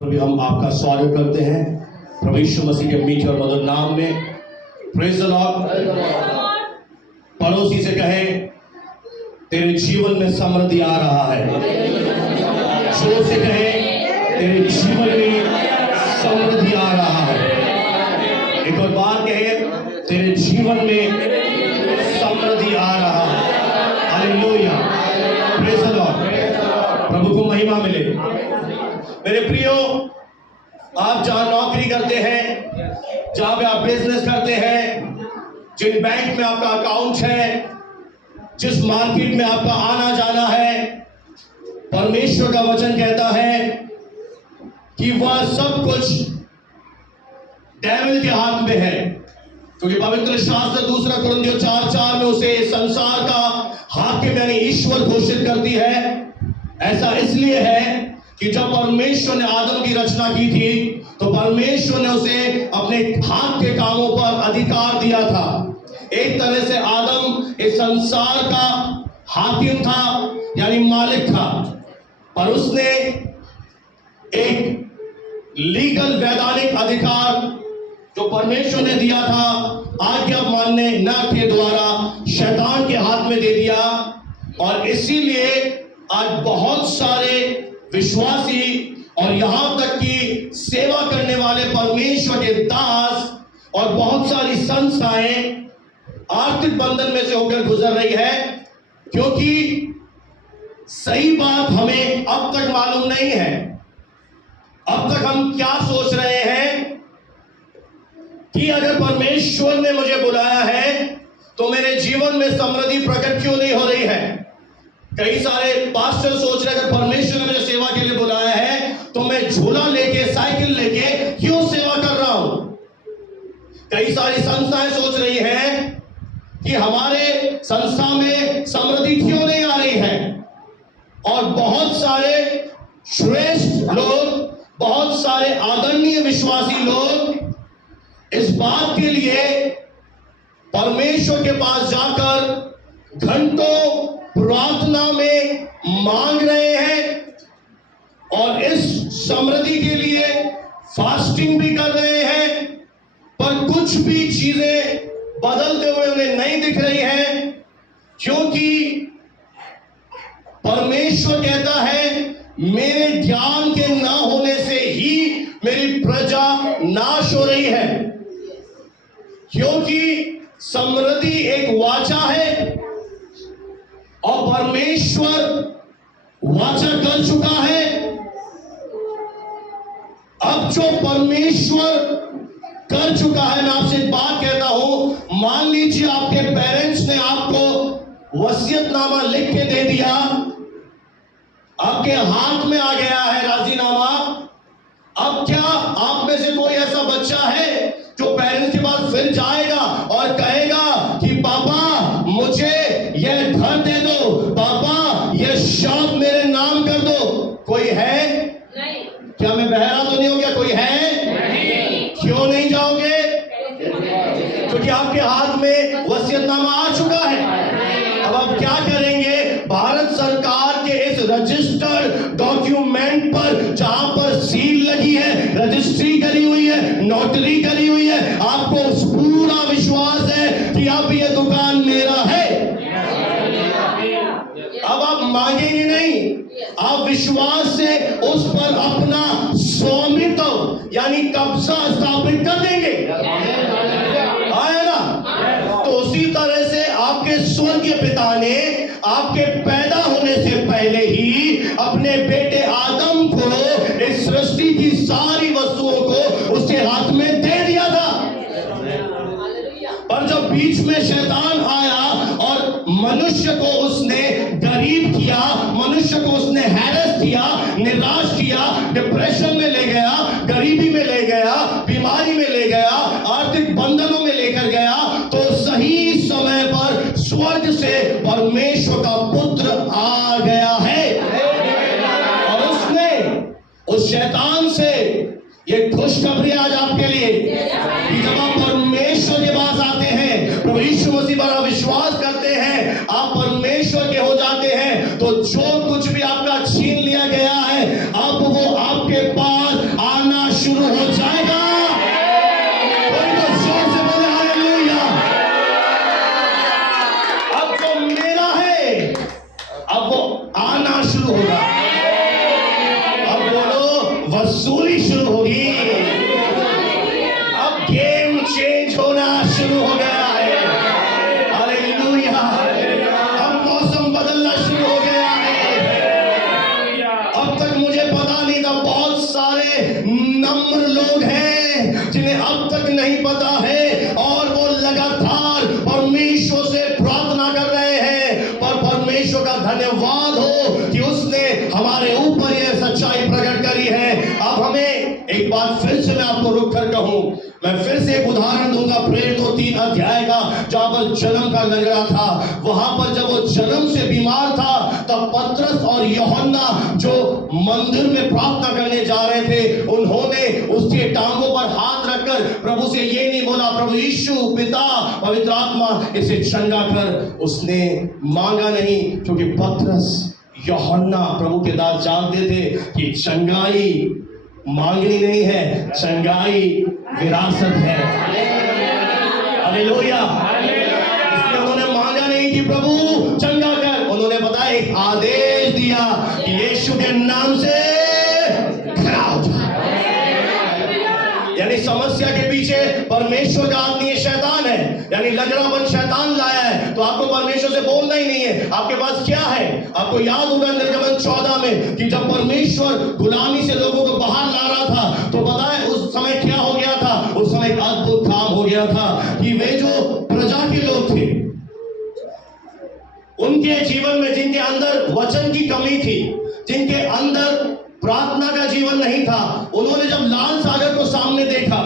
भी हम आपका स्वागत करते हैं प्रभु यीशु मसीह के मीठे और मधुर नाम में। Praise the Lord. पड़ोसी से कहें, तेरे जीवन में समृद्धि आ रहा है। जोर से कहें, तेरे जीवन में समृद्धि आ रहा है। एक और बार कहें, तेरे जीवन में समृद्धि आ रहा है। Hallelujah, praise the lord. प्रभु को महिमा मिले। मेरे प्रियो, आप जहां नौकरी करते हैं, जहां पे आप बिजनेस करते हैं, जिन बैंक में आपका अकाउंट है, जिस मार्केट में आपका आना जाना है, परमेश्वर का वचन कहता है कि वह सब कुछ डेविल के हाथ में है। क्योंकि पवित्र शास्त्र 2 कुरिन्थियों 4:4 में उसे संसार का हाकिम यानी ईश्वर घोषित करती है। ऐसा इसलिए है कि जब परमेश्वर ने आदम की रचना की थी तो परमेश्वर ने उसे अपने हाथ के कामों पर अधिकार दिया था। एक तरह से आदम इस संसार का हाकिम था यानी मालिक था, पर उसने एक लीगल वैधानिक अधिकार जो परमेश्वर ने दिया था आज्ञा मानने न के द्वारा शैतान के हाथ में दे दिया। और इसीलिए आज बहुत सारे विश्वासी और यहां तक कि सेवा करने वाले परमेश्वर के दास और बहुत सारी संस्थाएं आर्थिक बंधन में से होकर गुजर रही है, क्योंकि सही बात हमें अब तक मालूम नहीं है। अब तक हम क्या सोच रहे हैं कि अगर परमेश्वर ने मुझे बुलाया है तो मेरे जीवन में समृद्धि प्रकट क्यों नहीं हो रही है। कई सारे पास्टर सोच रहे हैं अगर परमेश्वर ने मुझे सेवा के लिए बुलाया है तो मैं झोला लेके साइकिल लेके क्यों सेवा कर रहा हूं। कई सारी संस्थाएं सोच रही हैं कि हमारे संस्था में समृद्धि क्यों नहीं आ रही है। और बहुत सारे श्रेष्ठ लोग, बहुत सारे आदरणीय विश्वासी लोग इस बात के लिए परमेश्वर के पास जाकर घंटों प्रार्थना में मांग रहे हैं और इस समृद्धि के लिए फास्टिंग भी कर रहे हैं, पर कुछ भी चीजें बदलते हुए उन्हें नहीं दिख रही हैं। क्योंकि परमेश्वर कहता है मेरे ज्ञान के ना होने से ही मेरी प्रजा नाश हो रही है। क्योंकि समृद्धि एक वाचा है और परमेश्वर वाचा कर चुका है। अब जो परमेश्वर कर चुका है, मैं आपसे एक बात कहता हूं, मान लीजिए आपके पेरेंट्स ने आपको वसीयतनामा लिख के दे दिया, आपके हाथ में आ गया है राजीनामा। अब क्या आप में से कोई ऐसा बच्चा है जो पेरेंट्स के पास फिर जाएगा और कहेगा कि पापा मुझे यह घर दे दो, पापा यह शॉप मेरे नाम कर दो? कोई है? नहीं। क्या मैं बहरा तो नहीं हो गया? कोई है? नहीं। क्यों नहीं जाओगे? क्योंकि आपके हाथ में वसीयतनामा आ चुका है। अब आप क्या करेंगे? भारत सरकार के इस रजिस्टर्ड डॉक्यूमेंट पर जहां पर सील लगी है, रजिस्ट्री करी हुई है, नोटरी करी हुई है, आपको पूरा विश्वास है कि अब यह दुकान मेरा है। अब आप मांगेंगे नहीं, आप विश्वास से उस पर अपना स्वामित्व यानी कब्जा स्थापित कर देंगे। आया ना? तो उसी तरह से आपके स्वर्गीय पिता ने आपके पैदा होने से पहले ही अपने बेटे आदम को इस सृष्टि की सारी वस्तुओं को उसके हाथ में दे दिया था। पर जब बीच में शैतान आया और मनुष्य को उसने गरीब किया, मनुष्य को उसने हैरेस किया, निराश किया, डिप्रेशन में ले गया, गरीबी में ले गया, बीमारी में ले गया, आर्थिक बंधनों में लेकर गया, तो सही समय पर स्वर्ग से परमेश्वर का पुत्र आ गया है। और उसने उस शैतान से ये खुशखबरी आज आपके लिए कि जब आप परमेश्वर के पास आते हैं, प्रभु यीशु मसीह पर आप विश्वास करते हैं, आप परमेश्वर के हो जाते हैं, तो जो कुछ भी आपका छीन लिया गया है अब वो आपके पास शुरू हो जाएगा। कोई तो जोर से बोले हालेलुया। अब जो मेरा है अब वो आना शुरू होगा। अब बोलो वसूली शुरू होगी। अब गेम चेंज होना शुरू हो गया है। हालेलुया। अब मौसम बदलना शुरू हो गया है। अब तक मुझे पता नहीं था, बहुत सारे नम्र लोग हैं जिन्हें अब तक नहीं पता है और वो लगातार परमेश्वर से प्रार्थना कर रहे हैं। पर परमेश्वर का धन्यवाद हो कि उसने हमारे ऊपर यह सच्चाई प्रकट करी है। अब हमें एक बात फिर से मैं आपको रुक कर कहूं, मैं फिर से एक उदाहरण दूंगा प्रेरितों 3 अध्याय का, जहां पर जन्म का लंगड़ा था। वहां पर जब वो जन्म से बीमार था तब पतरस और यूहन्ना जो मंदिर में प्रार्थना करने जा रहे थे, उन्होंने उसके टांगों पर हाथ रखकर प्रभु से ये नहीं बोला प्रभु यीशु पिता पवित्र आत्मा इसे चंगा कर। उसने मांगा नहीं, क्योंकि पतरस यूहन्ना प्रभु के दास जानते थे कि चंगाई मांगनी नहीं है, चंगाई विरासत है। हालेलुया। इसलिए उन्होंने मांगा नहीं कि प्रभु चंगा कर, उन्होंने बताया एक आदेश दिया कि यीशु के नाम से खड़ा हो जा। यानी समस्या के पीछे परमेश्वर का आदमी शैतान है, यानी लंगड़ापन शैतान लाया है। तो आपको परमेश्वर से बोलना ही नहीं है। आपके पास क्या है? आपको याद होगा निर्गमन 14 में कि जब परमेश्वर गुलामी से लोगों को बाहर ला रहा था, तो पता है उस समय क्या हो गया था? उस समय एक अद्भुत काम हो गया था कि वे जो प्रजा के लोग थे, उनके जीवन में जिनके अंदर वचन की कमी थी, जिनके अंदर प्रार्थना का जीवन नहीं था, उन्होंने जब लाल सागर को सामने देखा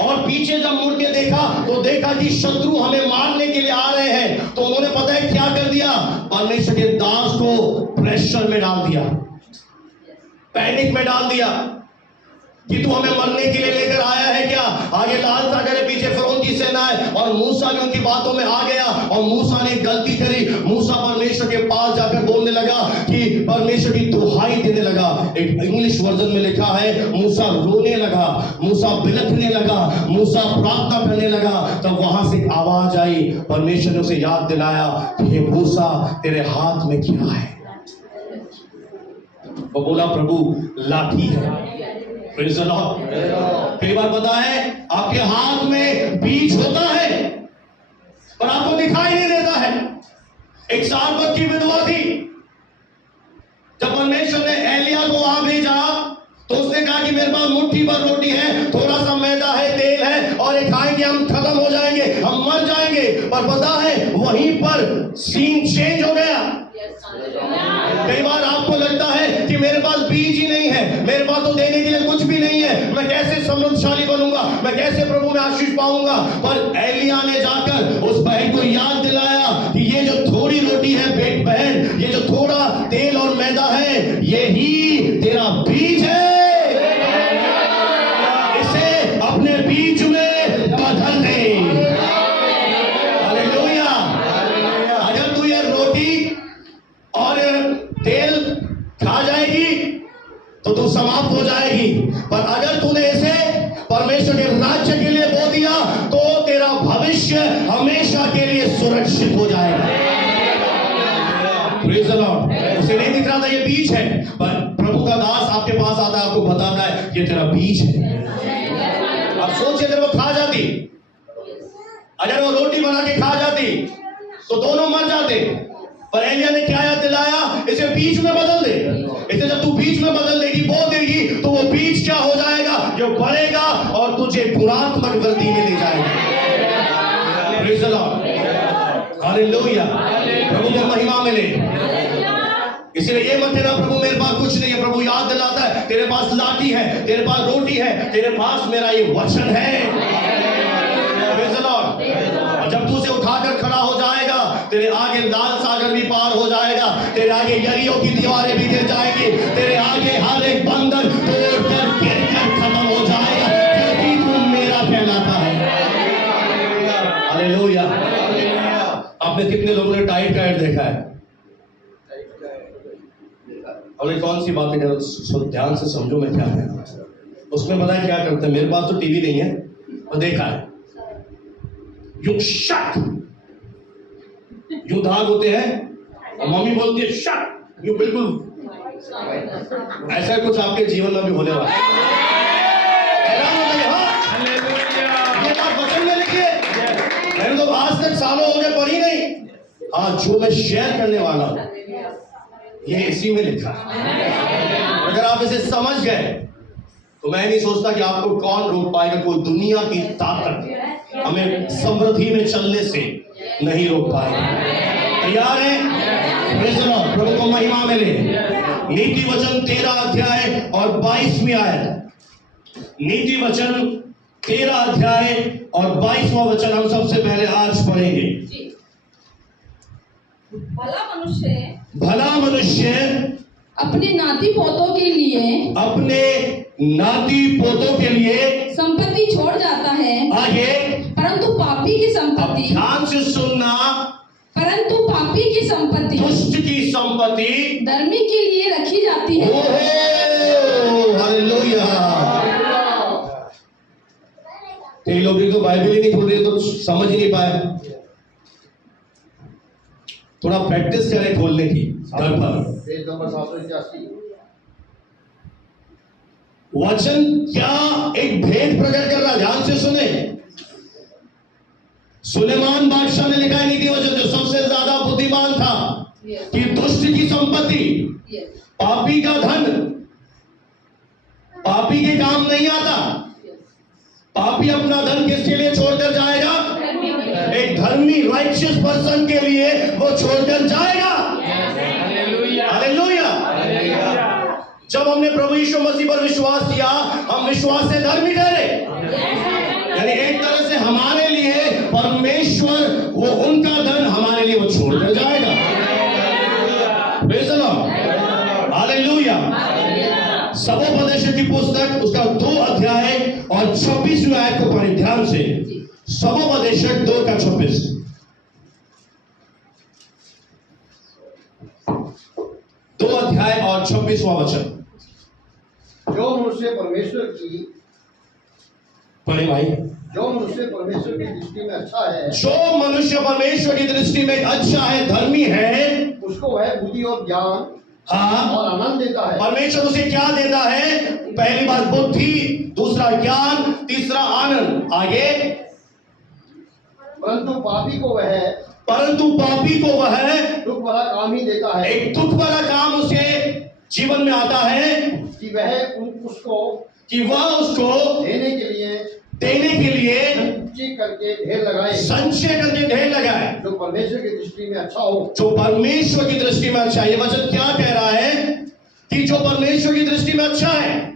और पीछे जब मुड़ के देखा तो देखा कि शत्रु हमें मारने के लिए आ रहे हैं। तो उन्होंने पता है क्या कर दिया? परमेश्वर के दास को प्रेशर में डाल दिया, पैनिक में डाल दिया कि तू हमें मरने के लिए लेकर आया है क्या? आगे लाल सागर है, पीछे फिरौन की सेना है। और मूसा भी उनकी बातों में आ गया और मूसा ने गलती करी। मूसा परमेश्वर के पास जाकर बोलने लगा कि परमेश्वर की दुहाई देने लगा। एक इंग्लिश वर्जन में लिखा है मूसा रोने लगा, मूसा बिलखने लगा, मूसा प्रार्थना करने लगा। तब वहां से एक आवाज आई, परमेश्वर ने उसे याद दिलाया कि हे मूसा तेरे हाथ में क्या है? वो बोला प्रभु लाठी है। Praise the Lord. कई बार पता है आपके हाथ में बीज होता है पर आपको दिखाई नहीं देता है। एक सारपत की विधवा थी, जब परमेश्वर ने एलिया को वहां भेजा तो उसने कहा कि मेरे पास मुट्ठी भर रोटी है, थोड़ा सा मैदा है, तेल है और ये खाएंगे हम खत्म हो जाएंगे, हम मर जाएंगे। पर पता है वहीं पर सीन चेंज हो गया। कई बार आपको लगता है कि मेरे पास बीज ही नहीं है, मेरे पास तो देने के लिए कुछ भी नहीं है, मैं कैसे समृद्धशाली बनूंगा, मैं कैसे प्रभु में आशीष पाऊंगा। पर एलिया ने जाकर उस बहन को याद दिलाया कि ये जो थोड़ी रोटी है बहन, ये जो थोड़ा तेल और मैदा है, यही तेरा बीज है, इसे अपने बीज में बदल दे। हालेलुया। अगर तू ये रोटी और तेल खा जाएगी तो तू समाप्त हो जाएगी, पर अगर तूने इसे परमेश्वर के राज्य के लिए बो दिया तो तेरा भविष्य हमेशा के लिए सुरक्षित हो जाएगा। Praise the Lord. उसे नहीं दिख रहा था ये बीज है, पर प्रभु का दास आपके पास आता है, आपको बताता है ये तेरा बीज है। अब सोचिए अगर वो खा जाती, अगर वो रोटी बना के खा जाती तो दोनों मर जाते। पर एलिया ने क्या याद दिलाया? इसे बीज में बदल दे। इसे जब तू बीज में बदल देगी, बो देगी, तो वो बीज क्या हो जाएगा? जो बढ़ेगा और तुझे पुरात्मक वृद्धि में ले जाएगा। Praise the lord. हालेलुया। प्रभु को महिमा मिले। इसलिए ये मत कहना प्रभु मेरे पास कुछ नहीं है। प्रभु याद दिलाता है तेरे पास लाठी है, तेरे पास रोटी है, तेरे पास मेरा ये वचन है। Praise the Lord. और जब तू उसे उठाकर खड़ा हो जाएगा, तेरे आगे लाल सागर भी पार हो जाएगा, तेरे आगे यरीहो की दीवारें भी गिर जाएंगी, तेरे आगे हर एक बंधन तोड़कर गिरकर खत्म हो जाएगा, क्योंकि तू मेरा कहलाता है। हालेलुया। आपने कितने लोगों ने टाइट का ऐड देखा है? और ये कौन सी बातें कर, ध्यान से समझो मैं क्या कह रहा हूं। उसमें पता है क्या करते हैं, मेरे पास तो टीवी नहीं है और देखा है, यू शट, यू धाग होते हैं और मम्मी बोलती है शट, यू बिल्कुल। ऐसा कुछ आपके जीवन में भी होने वाला है। ये बात वचन में लिखिए, मैंने तो आज तक सालों हो गए पढ़ी नहीं। हाँ, जो मैं शेयर करने वाला हूं ये इसी में लिखा है। अगर आप इसे समझ गए तो मैं नहीं सोचता कि आपको कौन रोक पाएगा। कोई दुनिया की ताकत हमें समृद्धि में चलने से नहीं रोक पाएगा। तैयार है? प्रेज़ द लॉर्ड, प्रभु को महिमा मिले। नीति वचन 13 अध्याय और 22वीं आयत। नीति वचन 13 अध्याय और 22वां वचन हम सबसे पहले आज पढ़ेंगे। भला मनुष्य अपने नाती पोतों के लिए संपत्ति छोड़ जाता है। आगे, परंतु पापी की संपत्ति, ध्यान से सुनना, परंतु पापी की संपत्ति, दुष्ट की संपत्ति धर्मी के लिए रखी जाती है। हालेलुया। कई लोग तो बाइबल ही नहीं खोल रहे तो समझ ही नहीं पाए। थोड़ा प्रैक्टिस करें खोलने की। घर पर पेज नंबर 781। वचन क्या एक भेद प्रकट कर रहा है, ध्यान से सुने। सुलेमान बादशाह ने लिखा है नीति वचन, जो सबसे ज्यादा बुद्धिमान था, कि दुष्ट की संपत्ति, पापी का धन पापी के काम नहीं आता। पापी अपना धन किसके लिए छोड़कर जाएगा? एक धर्मी राइचियस पर्सन के लिए वो छोड़कर जाएगा। हालेलुया। जब हमने प्रभु यीशु मसीह पर विश्वास किया, हम विश्वास से धर्मी ठहरे। यानी एक तरह से हमारे लिए परमेश्वर वो उनका धन हमारे लिए वो छोड़कर जाएगा। Praise the lord, hallelujah. सबोपदेशक की पुस्तक उसका 2 अध्याय और 26वीं आयत को पढ़ें ध्यान से। सबोपदेशक 2 का 26। दो अध्याय और 26वां वचन। जो मनुष्य परमेश्वर की पढ़े भाई। जो मनुष्य परमेश्वर की दृष्टि में अच्छा है, जो मनुष्य परमेश्वर की दृष्टि में अच्छा है, धर्मी है, उसको वह बुद्धि और ज्ञान हाँ, और आनंद देता है। परमेश्वर उसे क्या देता है? पहली बात बुद्धि, दूसरा ज्ञान, तीसरा आनंद। आगे, परंतु पापी को वह दुख भरा काम ही देता है। एक दुख भरा काम उसे जीवन में आता है कि वह उसको देने के लिए संचय करके ढेर लगाए। जो परमेश्वर की दृष्टि में अच्छा हो। जो परमेश्वर की दृष्टि में अच्छा है। ये वचन क्या कह रहा है? कि जो परमेश्वर की दृष्टि में अच्छा है,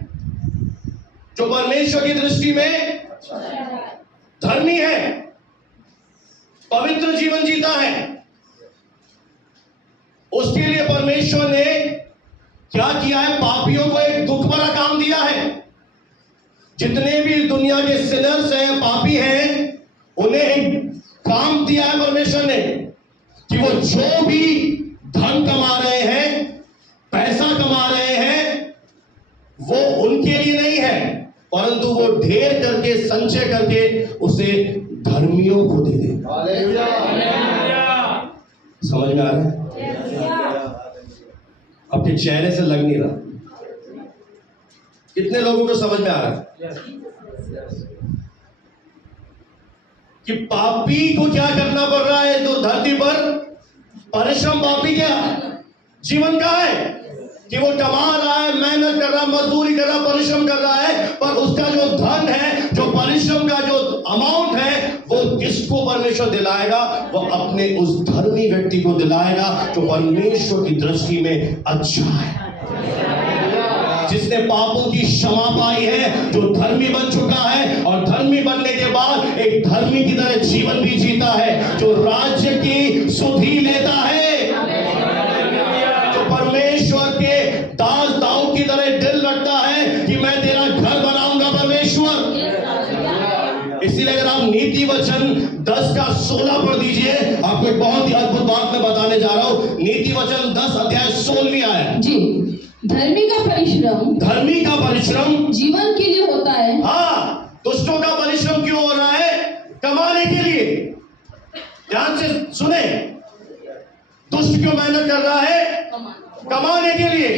जो परमेश्वर की दृष्टि में धर्मी है, पवित्र जीवन जीता है, उसके लिए परमेश्वर ने क्या किया है? पापियों को एक दुख भरा काम दिया है। जितने भी दुनिया के सिनर्स हैं, पापी हैं, उन्हें एक काम दिया है परमेश्वर ने कि वो जो भी धन कमा रहे हैं, पैसा कमा रहे हैं, वो उनके लिए नहीं है, परंतु वो ढेर करके संचय करके उसे धर्मियों को दे दे। समझ में आ रहा है? आपके चेहरे से लग नहीं रहा। कितने लोगों को समझ में आ रहा है कि पापी को क्या करना पड़ रहा है? तो धरती पर परिश्रम पापी क्या जीवन का है कि वो कमा रहा है, मेहनत कर रहा है, मजदूरी कर रहा है, परिश्रम कर रहा है, पर उसका जो धन है, जो परिश्रम का जो अमाउंट है, वो किसको परमेश्वर दिलाएगा? वो अपने उस धर्मी व्यक्ति को दिलाएगा जो परमेश्वर की दृष्टि में अच्छा है, जिसने पापों की क्षमा पाई है, जो धर्मी बन चुका है और धर्मी बनने के बाद एक धर्मी की तरह जीवन भी जीता है, जो राज्य की सुधि लेता है, जो परमेश्वर के दास दाऊद की तरह दिल रखता है कि मैं तेरा घर बनाऊंगा परमेश्वर। इसीलिए अगर आप नीति वचन 10 का 16 पढ़ दीजिए, आपको एक बहुत ही अद्भुत बात मैं बताने जा रहा हूं। नीति वचन 10 अध्याय 16 आया जी। धर्मी का परिश्रम जीवन के लिए होता है। हाँ, दुष्टों का परिश्रम क्यों हो रहा है? कमाने के लिए। ध्यान से सुने, दुष्ट क्यों मेहनत कर रहा है? कमाने के लिए।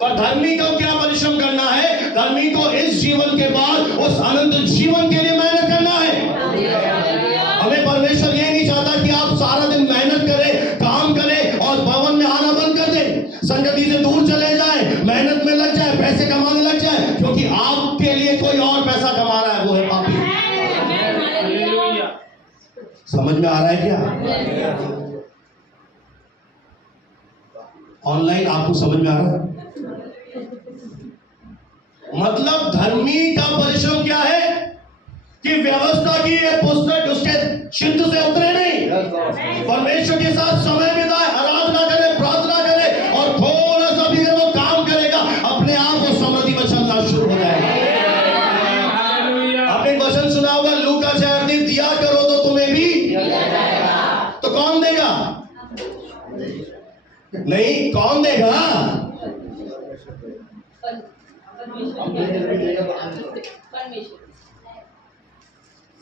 पर धर्मी को क्या परिश्रम करना है? धर्मी को इस जीवन के बाद उस अनंत जीवन के लिए मेहनत करना है। हमें परमेश्वर ये नहीं चाहता कि आप सारा दिन मेहनत करें, काम करें और भवन में आना बंद कर दें, संगति से दूर चले जाए, मेहनत में लग जाए, पैसे कमाने लग जाए, क्योंकि आपके लिए कोई और पैसा कमा रहा है, वो है पापी। समझ में आ रहा है क्या? ऑनलाइन आपको समझ में आ रहा है? मतलब धर्मी का परिश्रम क्या है कि व्यवस्था की ये पुस्तक उसके चित्त से उतरे नहीं, परमेश्वर के साथ समय बिताए, आराधना करे, प्रार्थना करे, और थोड़ा सा भी अगर वो काम करेगा, अपने आप वो समृद्धि में चलना शुरू हो जाएगा। आपने एक वचन सुना होगा, लूका 6:38, दिया करो तो तुम्हें भी तो कौन देगा? नहीं, कौन देगा?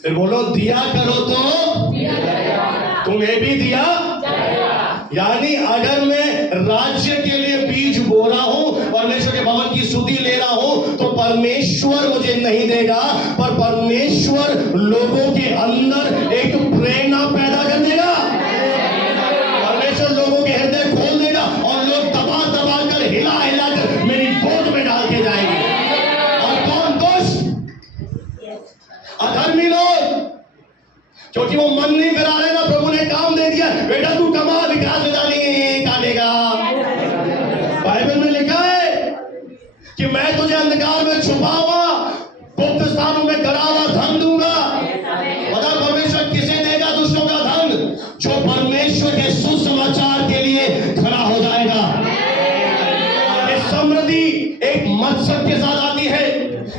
फिर बोलो, दिया करो तो तुम्हें भी दिया। यानी अगर मैं राज्य के लिए बीज बो रहा हूं, परमेश्वर के भवन की स्तुति ले रहा हूं, तो परमेश्वर मुझे नहीं देगा, पर परमेश्वर लोगों के अंदर एक प्रेरणा पैदा कर देगा। परमेश्वर लोगों के हृदय खोल देगा और लोग दबा दबा कर, हिला हिला कर मेरी गोद में डाल के जाएंगे। और कौन? दुष्ट, अधर्मी लोग, क्योंकि वो मन नहीं फिरा रहे ना। प्रभु ने काम दे दिया, बेटा तू कमा, विकास नहीं काटेगा। बाइबल में लिखा है कि मैं तुझे अंधकार में छुपा हुआ, गुप्त स्थानों में करा हुआ धन दूंगा। बता, परमेश्वर किसे देगा दुष्टों का धन? जो परमेश्वर के सुसमाचार के लिए खड़ा हो जाएगा। ये समृद्धि एक मकसद के साथ आती है।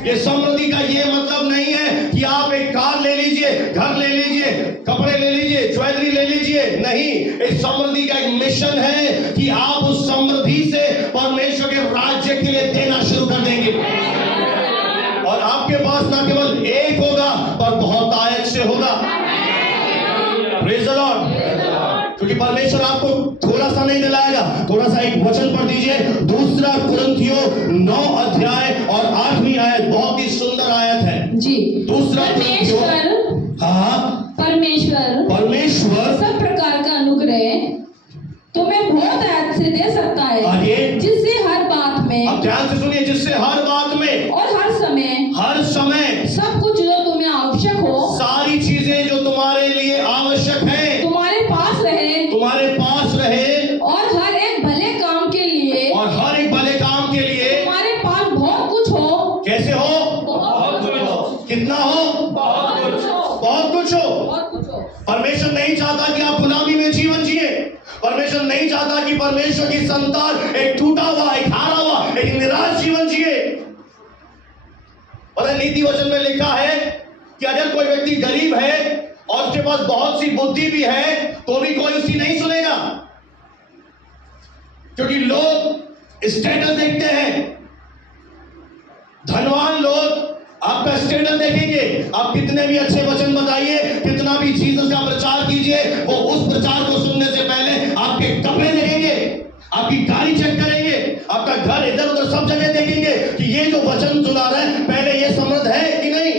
ये समृद्धि का ये मतलब नहीं है कि आप एक कार ले लीजिए, घर ले लीजिए, कपड़े ले लीजिए, ज्वेलरी ले लीजिए। नहीं, इस समृद्धि का एक मिशन है कि आप उस समृद्धि से परमेश्वर के राज्य के लिए देना शुरू कर देंगे। और आपके पास ना केवल एक होगा, पर बहुत आयत से होगा। Praise the Lord. क्योंकि परमेश्वर आपको थोड़ा सा नहीं दिलाएगा। थोड़ा सा एक वचन पढ़ दीजिए, 2 कुरिन्थियों 9 अध्याय और 8वीं आयत, बहुत ही सुंदर आयत है जी। 2 कुरिन्थियों, परमेश्वर सब प्रकार का अनुग्रह तुम्हें बहुत आयत से दे सकता है। आगे, जिससे हर बात में, अब ध्यान से सुनिए, जिससे हर बात में और हर समय सब कुछ जो तुम्हें आवश्यक हो, सारी चीजें जो तुम्हारे लिए आवश्यक है, तुम्हारे पास रहे, और हर एक भले काम के लिए, तुम्हारे पास बहुत कुछ हो। कैसे हो? कितना हो? बहुत कुछ हो। परमेश्वर नहीं चाहता कि आप गुलामी में जीवन जिए। परमेश्वर नहीं चाहता कि परमेश्वर की संतान एक टूटा हुआ, एक हारा हुआ, एक निराश जीवन जिए। और नीति वचन में लिखा है कि अगर कोई व्यक्ति गरीब है और उसके पास बहुत सी बुद्धि भी है, तो भी कोई उसकी नहीं सुनेगा। क्योंकि लोग स्टेटस देखते हैं। धनवान लोग आपका स्टेटस देखेंगे। आप कितने भी अच्छे वचन बताइए, कितना भी जीसस का प्रचार कीजिए, वो उस प्रचार को सुनने से पहले आपके कपड़े देखेंगे, आपकी गाड़ी चेक करेंगे, आपका घर इधर उधर सब जगह देखेंगे कि ये जो वचन सुना रहा है, पहले ये समृद्ध है कि नहीं।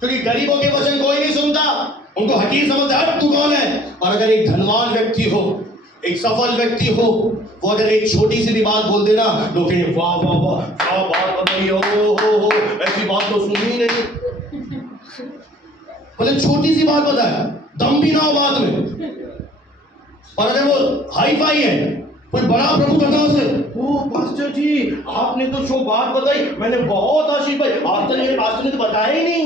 क्योंकि गरीबों के वचन कोई नहीं सुनता, उनको हकीर समझता है, तू कौन है। और अगर एक धनवान व्यक्ति हो, एक सफल व्यक्ति हो, वो अगर एक छोटी सी भी बात बोल देना, लोग कहेंगे वाह वाह वाह, क्या बात बताइए, हो ऐसी बात तो सुनी ही नहीं। मतलब छोटी सी बात बताए, दम भी ना हो बात में। और अगर वो हाई फाई है, कोई बड़ा प्रभु कथा से, ओ पास्टर जी आपने तो शो बात बताई, मैंने बहुत आशीष पाई, आज तो बताया ही नहीं।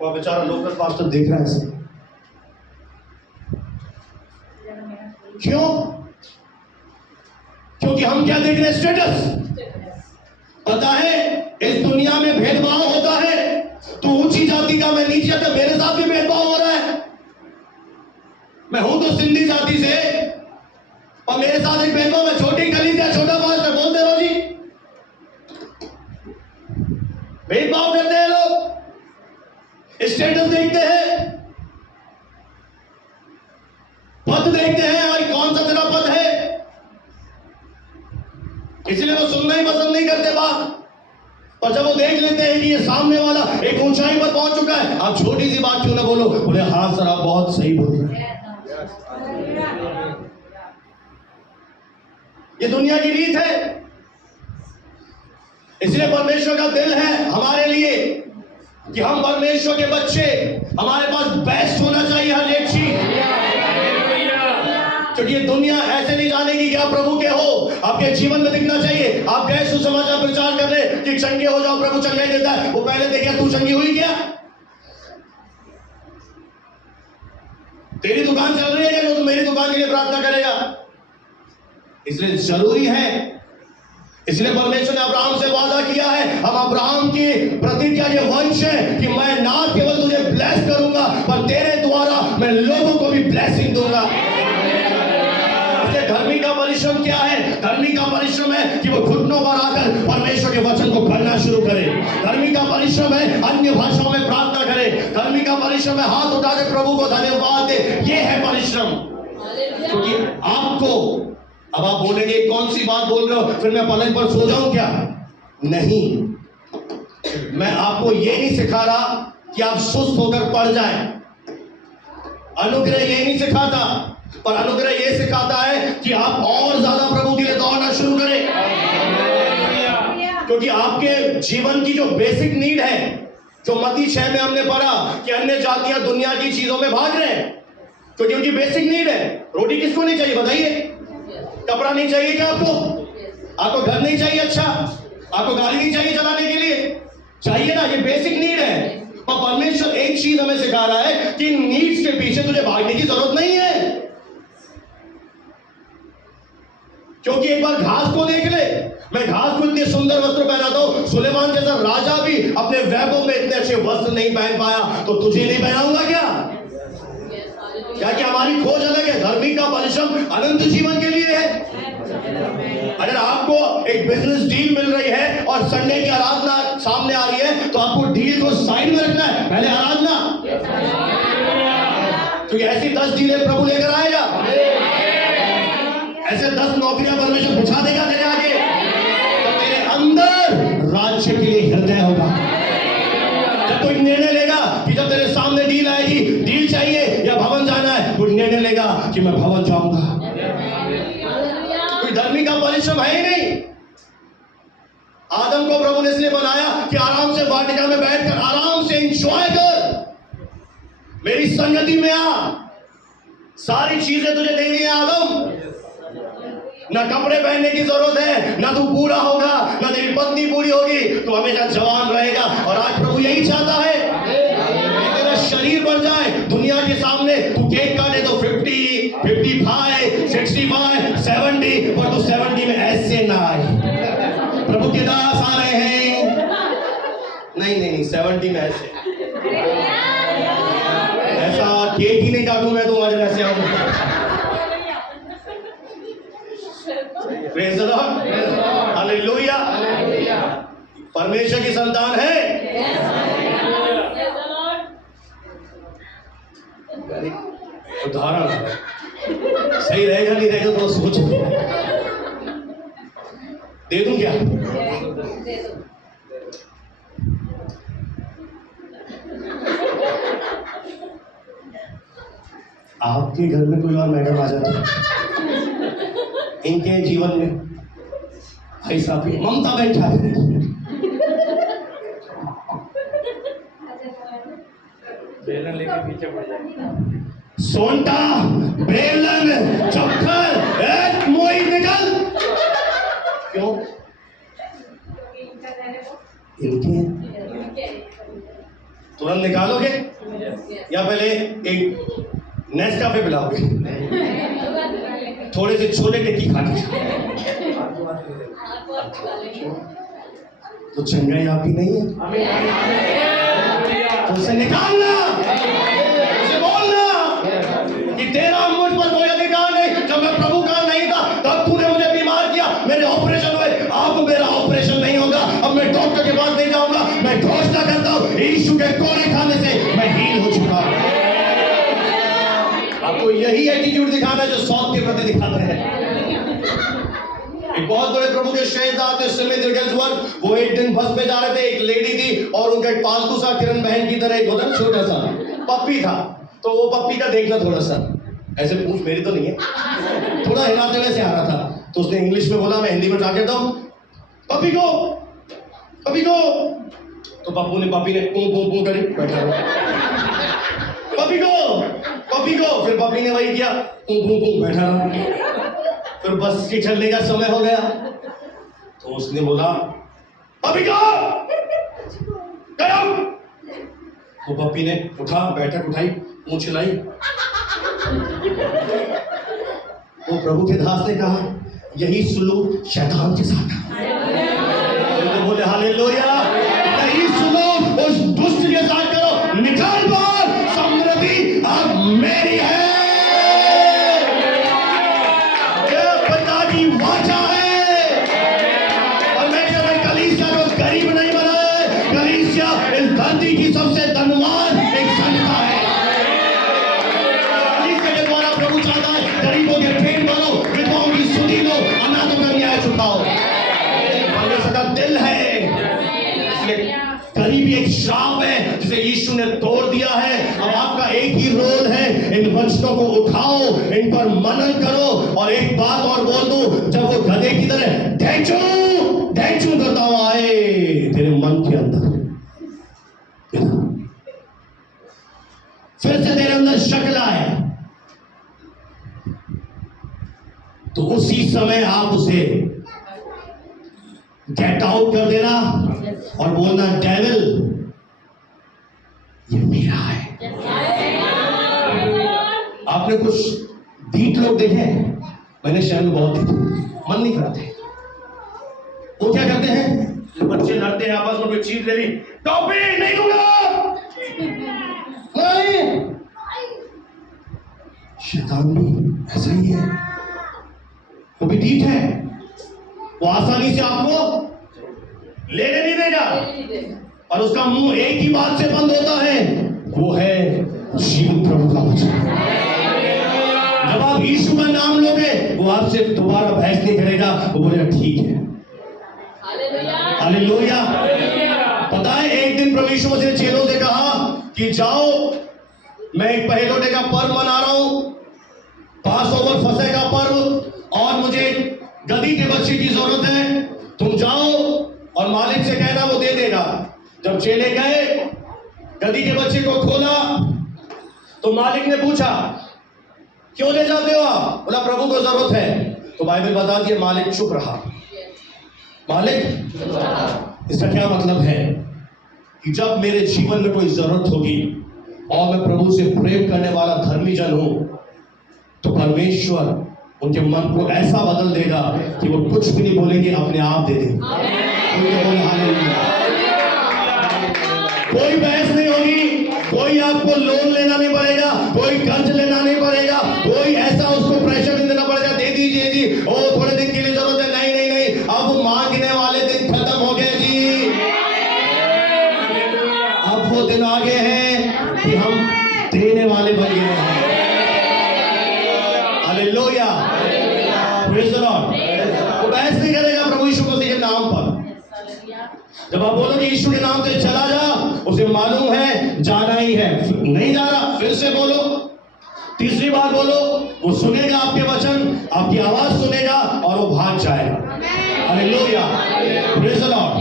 वो बेचारा लोकल पास्टर देख रहा है ऐसे। क्यों? क्योंकि हम क्या देख रहे हैं? स्टेटस। पता है इस दुनिया में भेदभाव होता है। तू ऊंची जाति का, मैं नीची जाति, मेरे साथ भी भेदभाव हो रहा है। मैं हूं तो सिंधी जाति से, और मेरे साथ एक बैंकों में छोटी कलीसिया, छोटा पास्टर बोलते रहो जी। भेदभाव करते हैं लोग, स्टेटस देखते हैं, पद देखते हैं, और कौन सा तेरा पद है, इसलिए वो सुनना ही पसंद नहीं करते बात। पर जब वो देख लेते हैं कि ये सामने वाला एक ऊंचाई पर पहुंच चुका है, आप छोटी सी बात क्यों ना बोलो, बोले हाँ सर आप बहुत सही बोल रहे हैं। ये दुनिया की रीत है। इसलिए परमेश्वर का दिल है हमारे लिए कि हम परमेश्वर के बच्चे, हमारे पास बेस्ट होना चाहिए हर एक चीज। क्योंकि ये दुनिया ऐसे नहीं जानेगी कि आप प्रभु के हो, आपके जीवन में दिखना चाहिए। आप गए सुसमाचार प्रचार करने कि चंगे हो जाओ, प्रभु चंगाई देता है, वो पहले देखिए तू चंगी हुई क्या, तेरी दुकान चल रही है क्या, तो मेरी दुकान के लिए प्रार्थना करेगा। इसलिए जरूरी है, इसलिए परमेश्वर ने अब्राहम से वादा किया है, हम अब्राहम की प्रतिज्ञा के वंश है कि मैं ना केवल तुझे ब्लेस करूंगा पर तेरे द्वारा मैं लोगों को भी ब्लेसिंग दूंगा। धर्मी का परिश्रम क्या है? धर्मी का परिश्रम है कि वो घुटनों पर आकर परमेश्वर के वचन को पढ़ना शुरू करे। धर्मी का परिश्रम है अन्य भाषाओं में प्रार्थना करे। धर्मी का परिश्रम है हाथ उठाकर प्रभु को धन्यवाद दे। ये है परिश्रम। क्योंकि आपको, अब आप बोलेंगे कौन सी बात बोल रहे हो, फिर मैं पलंग पर सो जाऊं क्या? नहीं, मैं आपको ये नहीं सिखा रहा कि आप सुस्त होकर पड़ जाएं। अनुग्रह ये नहीं सिखाता, पर अनुग्रह ये सिखाता है कि आप और ज्यादा प्रभु के लिए दौड़ना शुरू करें। क्योंकि आपके जीवन की जो बेसिक नीड है, जो मत्ती 6 में हमने पढ़ा कि अन्य जातियां दुनिया की चीजों में भाग रहे हैं, क्योंकि उनकी बेसिक नीड है। रोटी किसको नहीं चाहिए बताइए? कपड़ा नहीं चाहिए क्या आपको? आपको घर नहीं चाहिए अच्छा? आपको गाड़ी नहीं चाहिए चलाने के लिए? चाहिए ना, ये बेसिक नीड है। पर परमेश्वर एक चीज हमें सिखा रहा है कि नीड्स के पीछे तुझे भागने की जरूरत नहीं है। क्योंकि एक बार घास को देख ले, मैं घास को इतने सुंदर वस्त्र पहनाता हूं, सुलेमान जैसा राजा भी अपने वैभव में इतने अच्छे वस्त्र नहीं पहन पाया, तो तुझे नहीं पहनाऊंगा क्या? क्या कि हमारी खोज अलग है। धर्मी का परिश्रम अनंत जीवन के लिए है। अगर आपको एक बिजनेस डील मिल रही है और संडे की आराधना सामने आ रही है, तो आपको डील को साइड में रखना है, पहले आराधना। क्योंकि ऐसी 10 डीलें प्रभु लेकर आएगा, ऐसे 10 नौकरियां परमेश्वर बिछा देगा तेरे आगे, तो तेरे अंदर राज्य के लिए हृदय होगा। जब कोई निर्णय लेगा कि जब तेरे सामने डील आएगी, डील चाहिए या भवन जाना है, कोई निर्णय लेगा कि मैं भवन जाऊंगा। कोई धर्मी का परिश्रम है ही नहीं। आदम को प्रभु ने इसलिए बनाया कि आराम से वाटिका में बैठकर आराम से एंजॉय कर, मेरी संगति में आ, सारी चीजें तुझे दे दी है आदम। ना कपड़े पहनने की जरूरत है, ना तू बूढ़ा होगा, ना तेरी पत्नी बूढ़ी होगी, तू हमेशा जवान रहेगा। और आज प्रभु यही चाहता है कि तेरा शरीर बन जाए दुनिया के सामने। तू केक काटे तो 50, 55, 65, 70, पर तू 70 में ऐसे ना आए। प्रभु के दास आ रहे हैं, नहीं 70 में ऐसे, ऐसा केक ही नहीं काटू मैं तो आज ऐसे आऊंगा। Praise the lord, hallelujah. परमेश्वर की संतान है। उदाहरण सही रहेगा नहीं रहेगा तो सोचो, दे दूं क्या? आपके घर में कोई और मैडम आ जाती, इनके जीवन में भाई साहब ममता बैठा है, बेलन लेके पीछे पड़ जाए, सोंटा बेलन चक्कर एक मोई निकल। क्यों? इनके तुरंत निकालोगे या पहले एक नेस्काफे पिलाओगे? थोड़े से छोले टिक्की खा के तो चंगाई आपकी नहीं है, तो उसे निकालना, उसे बोलना कि तेरा मुझ पर कोई अधिकार नहीं। जब मैं प्रभु का नहीं था के कोड़े खाने से मैं हील हो चुका हूं। आपको यही एटीट्यूड दिखाना है जो सौत के प्रति दिखाते हैं। एक बहुत बड़े प्रभु के शहजाद थे स्मिथ विगelsworth, वो एक दिन बस पे जा रहे थे, एक लेडी थी और उनका एक पालतू सा किरण बहन की तरह एक होता है छोटा सा पप्पी था। तो वो पप्पी का देखना थोड़ा सा ऐसे, पूछ मेरी तो नहीं है, थोड़ा हिलाते हुए से आ रहा था। तो उसने इंग्लिश में बोला, मैं हिंदी में ट्रांसलेट करता हूं, पप्पी को, पप्पी को। तो पप्पी ने पू पू पू करी, बैठा रहा, पप्पी को, पप्पी को। फिर पप्पी ने वही किया, पू पू पू, बैठा रहा। फिर बस के चलने का समय हो गया तो उसने बोला, पप्पी को, गरम। तो पप्पी ने उठा, बैठक उठाई, पूंछ हिलाई। वो प्रभु के दास ने कहा, यही सुलूक शैतान के साथ है। तो बोले हालेलुया, यही सुलूक उस दुष्ट के साथ करो, निकाल बाहर, समृद्धि अब मेरी है। वाचा है। और मैं कह रहा, कलीसिया को गरीब नहीं बनाए, कलीसिया इस धरती की सबसे धनवान एक संस्था है। कलीसिया के द्वारा प्रभु चाहता है गरीबों के पेट भरो, विधवाओं की सुधि लो, अनाथों का न्याय चुकाओ। परमेश्वर का दिल है। इसलिए गरीबी एक श्राप है जिसे यीशु ने तोड़ दिया है। अब आपका एक ही रोल है, इन वचनों को उठाओ, इन पर मनन करो। और एक बात और बोल दूं, जब वो गधे की तरह ढैंचू करता हुआ आए तेरे मन के अंदर, फिर से तेरे अंदर शक आए, तो उसी समय आप उसे गेट आउट कर देना और बोलना, डेविल ये मेरा है। आपने कुछ ढीठ लोग देखे हैं, मैंने शहर में बहुत देखे, मन नहीं कराते। वो क्या करते हैं, बच्चे लड़ते हैं आपस में, कोई चीज ले ली, टॉपी नहीं दूंगा, नहीं। शैतान भी ऐसा ही है, वो भी ढीठ है, वो आसानी से आपको लेने नहीं देगा। और उसका मुंह एक ही बात से बंद होता है, वो है जीवित प्रभु का वचन। जब आप यीशु का नाम लोगे, वो आपसे दोबारा बहस नहीं करेगा, वो बोलेगा ठीक है। हालेलुया। पता है, एक दिन प्रभु यीशु मसीह ने चेलों से कहा कि जाओ, मैं एक पहलोटे का पर्व मना रहा हूं, पास ओवर फसह का पर्व, और मुझे गधी के बच्चे की जरूरत है। तुम जाओ और मालिक से कहना, वो दे देगा। जब चेले गए, गधी के बच्चे को खोला, तो मालिक ने पूछा, क्यों ले जाते हो आप? बोला, प्रभु को जरूरत है। तो बाइबल बताती है, मालिक चुप रहा। मालिक, इसका क्या मतलब है कि जब मेरे जीवन में कोई जरूरत होगी और मैं प्रभु से प्रेम करने वाला धर्मी जन हूं, तो परमेश्वर उनके मन को ऐसा बदल देगा कि वो कुछ भी नहीं बोलेंगे, अपने आप दे देंगे। कोई बहस नहीं होगी, कोई आपको लोन लेना नहीं पड़ेगा, कोई कर्ज लेना नहीं पड़ेगा, कोई ऐसा उसको प्रेशर नहीं देना पड़ेगा, दे दीजिए जी, ओ थोड़े दिन के लिए जरूरत है। नहीं नहीं नहीं, अब मांगने वाले दिन खत्म हो गए जी। अब वो दिन आगे हैं कि हम देने वाले बन गए हैं। Hallelujah, praise the Lord. वो बहस नहीं करेगा प्रभु यीशु मसीह के नाम पर। जब आप बोलोगे यीशु के नाम से चला जा, उसे मालूम है जाना ही है, नहीं जा रहा, फिर से बोलो, तीसरी बार बोलो, वो सुनेगा आपके वचन, आपकी आवाज सुनेगा और वो भाग जाएगा। Hallelujah, praise the Lord.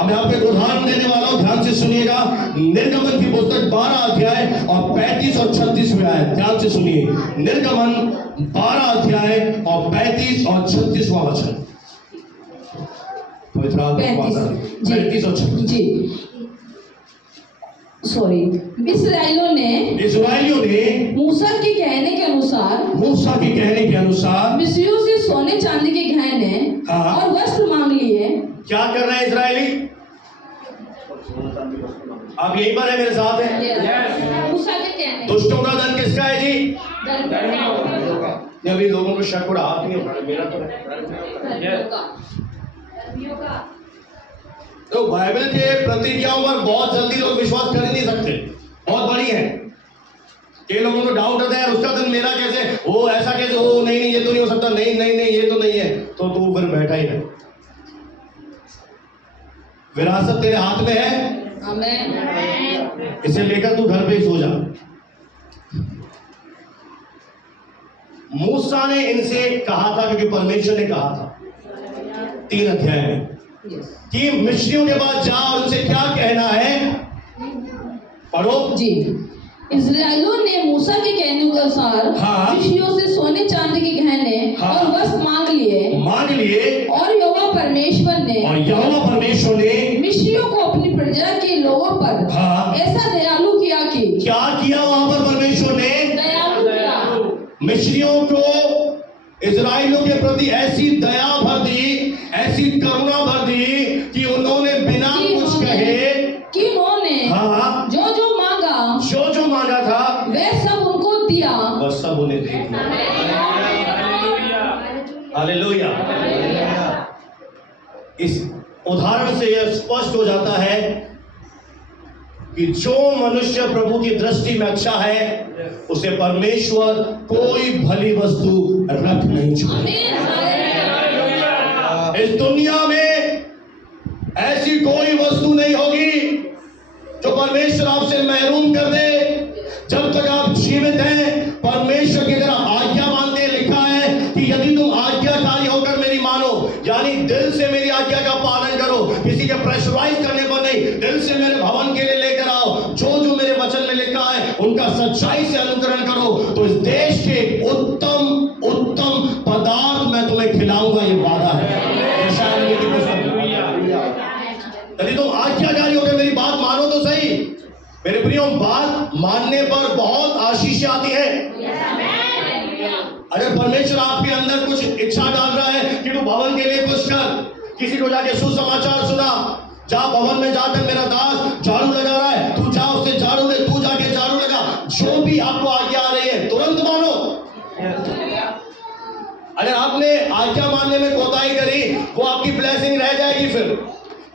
अब मैं आपको एक उदाहरण देने वाला हूं, ध्यान से सुनिएगा। निर्गमन की पुस्तक 12 अध्याय और 35 और 36 में आए, ध्यान से सुनिए। निर्गमन 12 अध्याय और 35 और 36वां वचन। 35 और 36 जी, सॉरी। इस्राएलियों ने मूसा के कहने के अनुसार मिस्रियों से सोने चांदी के गहने और वस्त्र मांग लिए। क्या कर रहे हैं इस्राएली? आप यहीं पर है, मेरे साथ है। मूसा के कहने, दुष्टों का धन किसका है जी? अभी लोगों को शक उड़ा, हाथ नहीं उठा, मेरा तो है। तो तो बाइबल के प्रतिज्ञाओं पर बहुत जल्दी लोग विश्वास कर ही नहीं सकते, बहुत बड़ी है। कई लोगों को डाउट होता है उसका दिन मेरा कैसे वो ऐसा कैसे हो, नहीं नहीं ये तो नहीं हो सकता, नहीं नहीं नहीं ये तो नहीं है, तो तू फिर बैठा ही रहे। विरासत तेरे हाथ में है, आमीन। इसे लेकर तू घर पे ही सो जा। मूसा ने इनसे कहा था, क्योंकि परमेश्वर ने कहा था 3 अध्याय में कि मिस्रियों के पास जा और उनसे क्या कहना है, पढ़ो जी। इस्राएलियों ने मूसा के कहने के अनुसार मिस्रियों से सोने चांदी के गहने और वस्त्र मांग लिए और यहोवा परमेश्वर ने मिस्रियों को अपनी प्रजा के लोगों पर ऐसा दयालु किया कि क्या किया वहां पर परमेश्वर ने, दयालु किया, मिस्रियों को इजराइलियों के प्रति ऐसी दया भर दी, ऐसी करुणा भर दी कि उन्होंने बिना कुछ कहे कि उन्होंने जो मांगा था वह सब उनको दिया, बस सब उन्हें दे दिया। हालेलुया। इस उदाहरण से यह स्पष्ट हो जाता है कि जो मनुष्य प्रभु की दृष्टि में अच्छा है उसे परमेश्वर कोई भली वस्तु रख नहीं छोड़े। इस दुनिया में ऐसी कोई वस्तु नहीं होगी जो परमेश्वर आपसे महरूम कर दे। जब तक आप जीवित हैं परमेश्वर की तरह आज्ञा मानते, लिखा है कि यदि तुम आज्ञाकारी होकर मेरी मानो, यानी दिल से मेरी आज्ञा का पालन करो, किसी के प्रेशराइज करने पर नहीं, दिल से मेरे भवन के लिए लेकर आओ, जो जो मेरे वचन में लिखा है उनका सच्चाई से अनुकरण करो, तो इस देश के उत्तम उत्तम पदार्थ मैं तुम्हें खिलाऊंगा, ये वादा है। यदि तुम आज्ञाकारी होकर मेरी बात मानो तो सही। मेरे प्रियो, बात मानने पर बहुत आशीष आती है। अगर परमेश्वर आपके अंदर कुछ इच्छा डाल रहा है कि तू भवन के लिए कुछ कर, किसी को जाके सुसमाचार सुना, जा भवन में जाकर मेरा दास झाड़ू लगा रहा है, तू जा उससे झाड़ू ले, तू जाके झाड़ू लगा, जो भी आपको आज्ञा आ रही है तुरंत मानो। अगर आपने आज्ञा मानने में कोताही करी वो आपकी ब्लेसिंग रह जाएगी। फिर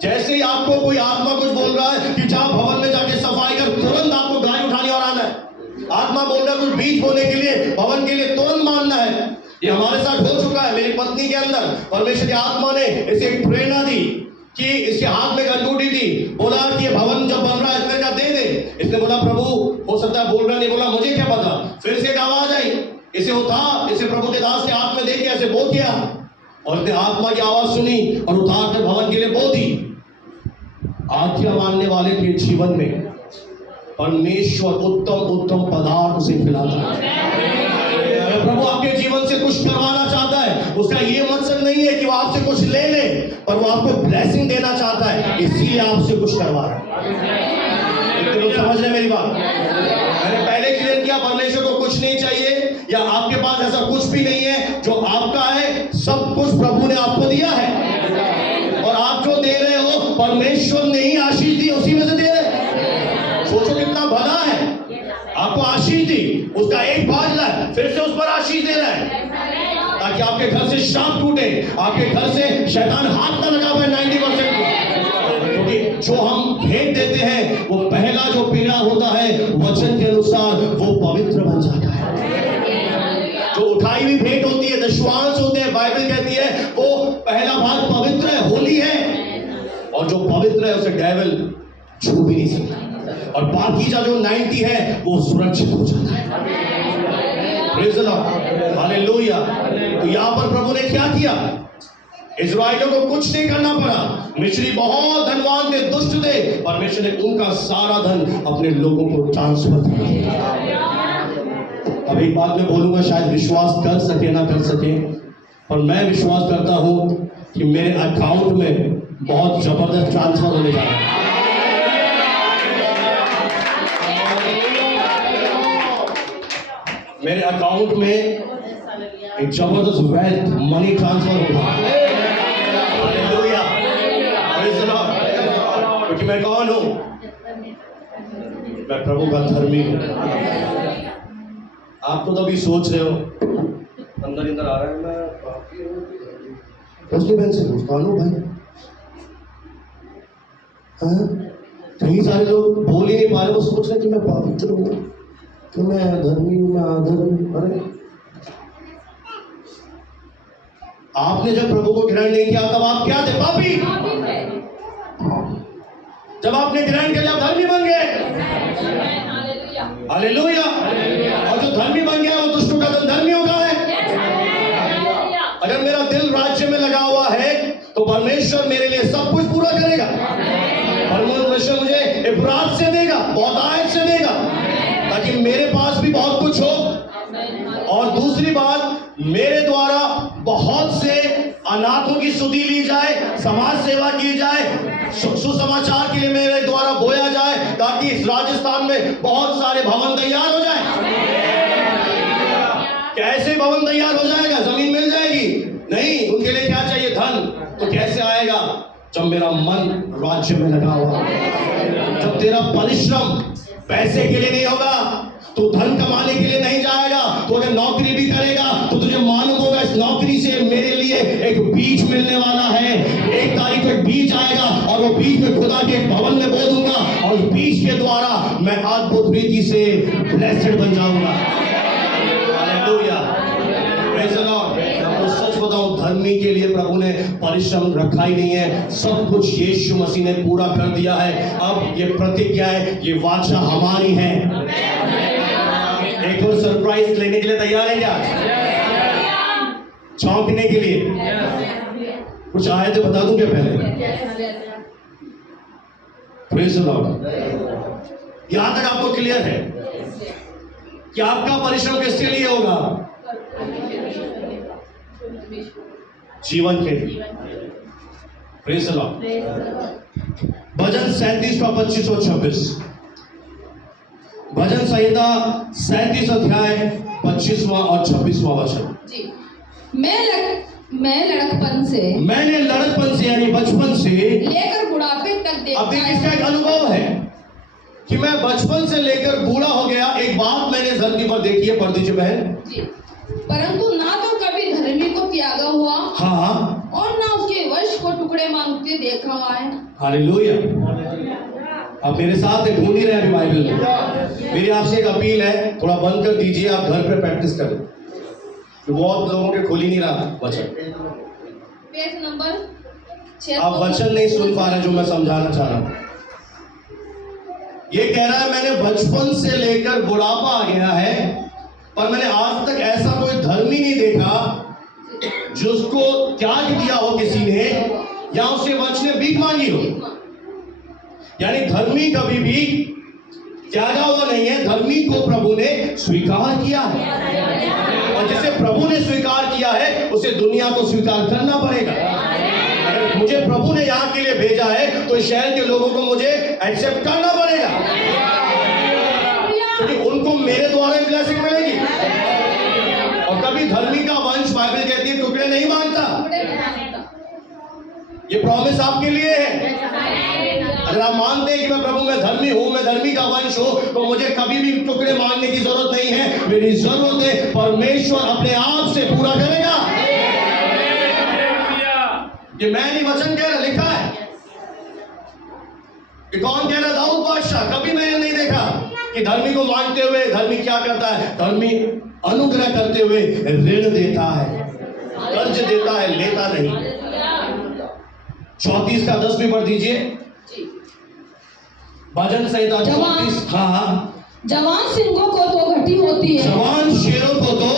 जैसे ही आपको कोई आत्मा कुछ बोल रहा है कि जा भवन में जाके सफाई कर, तुरंत आपको गाय उठानी और आना है। आत्मा बोल रहा है कुछ बीज बोने के लिए, भवन के लिए, तुरंत मानना है। ये हमारे साथ हो चुका है। मेरी पत्नी के अंदर परमेश्वर की आत्मा ने इसे एक प्रेरणा दी कि इसके हाथ में अंगूठी थी, बोला कि ये भवन जब बन रहा है इसमें क्या दे दे। इसने बोला प्रभु हो सकता है बोल रहा नहीं, बोला मुझे क्या पता। फिर से एक आवाज आई, इसे उठा, इसे प्रभु के दास के हाथ में दे के ऐसे बो किया और इसने आत्मा की आवाज सुनी और उतार कर भवन के लिए बो दी। आज्ञा मानने वाले के जीवन में परमेश्वर उत्तम उत्तम पदार्थ उसे खिलाता है। अगर प्रभु आपके जीवन से कुछ करवाना चाहता है, उसका ये मकसद नहीं है कि वो आपसे कुछ ले ले, पर वो आपको ब्लेसिंग देना चाहता है, इसीलिए आपसे कुछ करवा रहा है। लोग समझ रहे मेरी बात? मैंने पहले क्लियर किया, परमेश्वर को कुछ नहीं चाहिए या आपके पास ऐसा कुछ भी नहीं है जो आपका है, सब कुछ प्रभु ने आपको दिया है। और आप जो दे रहे हो परमेश्वर ने ही आशीष दी, उसी में से दे रहे। सोचो कितना भला है, आपको आशीष दी, उसका एक भाग ला फिर से उस पर आशीष दे रहा है, ताकि आपके घर से श्राप टूटे, आपके घर से शैतान हाथ ना लगा पाए 90%। क्योंकि जो हम भेंट देते हैं वो पहला जो पीड़ा होता है वचन के अनुसार वो पवित्र बन जाता है। जो उठाई हुई भेंट होती है, दशवांश होते हैं, बाइबल कहती है वो पहला भाग पवित्र है, होली है, और जो पवित्र है उसे डेविल छू भी नहीं सकता, और बाकी का जो 90 है वो सुरक्षित हो जाता है। Praise the lord, hallelujah. तो यहाँ पर प्रभु ने क्या किया? इस्राएलियों को कुछ नहीं करना पड़ा। मिस्री बहुत धनवान थे, दुष्ट थे, परमेश्वर ने उनका सारा धन अपने लोगों को ट्रांसफर कर दिया। अब एक बात मैं बोलूंगा, शायद विश्वास कर सके ना कर सके, पर मैं विश्वास करता हूं कि मेरे अकाउंट में बहुत जबरदस्त ट्रांसफर होने जा रहा है। मेरे अकाउंट में एक जबरदस्त वेल्थ मनी ट्रांसफर होगा। Hallelujah, praise the Lord. क्योंकि मैं कौन हूं? मैं प्रभु का धर्मी हूं। आप तो तभी सोच रहे हो, अंदर आ रहा है, मैं बहन से पूछता हूँ भाई, हाँ? कई सारे लोग बोल ही नहीं पा रहे, वो सोच रहे कि मैं पवित्र हूँ, कि मैं धर्मी हूँ, मैं अधर्मी। अरे आपने जब प्रभु को ग्रहण नहीं किया तब आप क्या थे? पापी। जब आपने ग्रहण किया आप धर्मी बन गए। हालेलुया। और जो धर्मी बन गया वो दुष्टों का धन धर्मियों का है। अगर मेरा दिल राज्य में लगा हुआ है तो परमेश्वर मेरे लिए सब कुछ पूरा करेगा। परमेश्वर मुझे इफरात से देगा, बहुतायत से देगा, ताकि मेरे पास भी बहुत कुछ हो। और दूसरी बात, मेरे द्वारा बहुत से अनाथों की सुधि ली जाए, समाज सेवा की जाए, सुसमाचार के लिए मेरे द्वारा बोया जाए, ताकि इस राजस्थान में बहुत सारे भवन तैयार हो जाए। कैसे भवन तैयार हो जाएगा? जमीन मिल जाएगी? नहीं, उनके लिए क्या चाहिए? धन। तो कैसे आएगा? जब मेरा मन राज्य में लगा हुआ, जब तेरा परिश्रम पैसे के लिए नहीं होगा, तो धन कमाने के लिए नहीं जाएगा, तो अगर नौकरी भी करेगा तो तुझे मालूम होगा इस नौकरी से मेरे लिए एक बीज मिलने वाला है। 1 तारीख को एक बीज आएगा और वो बीज में खुदा के भवन में बो दूंगा, और उस बीज के द्वारा मैं अद्भुत रीति से ब्लेस्ड बन जाऊंगा। Hallelujah, praise the Lord. तो सच बताऊं, धर्मी के लिए प्रभु ने परिश्रम रखा ही नहीं है, सब कुछ यीशु मसीह ने पूरा कर दिया है। अब ये प्रतिज्ञा है, ये वाचा हमारी है। एक और सरप्राइज लेने के लिए तैयार है क्या? चौंकने के लिए कुछ आए तो बता दूं क्या पहले? Praise the Lord. यहां तक आपको क्लियर है कि आपका परिश्रम किसके लिए होगा? जीवन के लिए। Praise the Lord. भजन 37 का 25 और 26। भजन संहिता 37 अध्याय 25वां और 26वां वचन। जी। मैं लड़कपन से, मैंने लड़कपन से यानी बचपन से लेकर बुढ़ापे तक देखा। अब देखिए, इसका एक अनुभव है कि मैं बचपन से लेकर बूढ़ा हो गया। एक बात मैंने धरती पर देखी है पर्दीजी बहन जी, परंतु ना तो कभी धर्मी को त्यागा हुआ, हाँ, और ना उसके वश को टुकड़े मांगते देखा हुआ है। हालेलुया। अब मेरे साथ ढूंढ ही रहे हैं बाइबल में। मेरी आपसे एक अपील है, थोड़ा बंद कर दीजिए, आप घर पे प्रैक्टिस करें। तो बहुत लोगों के खुल ही नहीं रहा वचन। Page number 6। आप वचन नहीं सुन पा रहे जो मैं समझाना चाह रहा हूं। ये कह रहा है मैंने बचपन से लेकर बुढ़ापा आ गया है, पर मैंने आज तक ऐसा कोई धर्मी नहीं देखा जिसको त्याग दिया हो किसी ने, या उसके वंश ने भीख मांगी हो। यानी धर्मी कभी भी त्यागा हुआ नहीं है, धर्मी को प्रभु ने स्वीकार किया है, और जिसे प्रभु ने स्वीकार किया है उसे दुनिया को स्वीकार करना पड़ेगा। अगर मुझे प्रभु ने यहाँ के लिए भेजा है तो इस शहर के लोगों को मुझे एक्सेप्ट करना पड़ेगा, क्योंकि उनको मेरे द्वारा ही ब्लेसिंग मिलेगी। और कभी धर्मी का वंश, बाइबल कहती है, टुकड़े नहीं मांगता। ये प्रॉमिस आपके लिए है। अगर आप मानते हैं कि मैं प्रभु में धर्मी हूं, मैं धर्मी का वंश हूं, तो मुझे कभी भी टुकड़े मांगने की जरूरत नहीं है। मेरी जरूरत है परमेश्वर अपने आप से पूरा करेगा। ये मैं नहीं वचन कह रहा, लिखा है। कि कौन कह रहा? दाऊद बादशाह। कभी मैंने नहीं देखा कि धर्मी को मांगते हुए धर्मी क्या करता है। धर्मी अनुग्रह करते हुए ऋण देता है, कर्ज देता है, लेता नहीं। 34 का 10 भी पढ़ दीजिए। भजन संहिता 34। हाँ, जवान सिंहों को तो घटी होती है, जवान शेरों को तो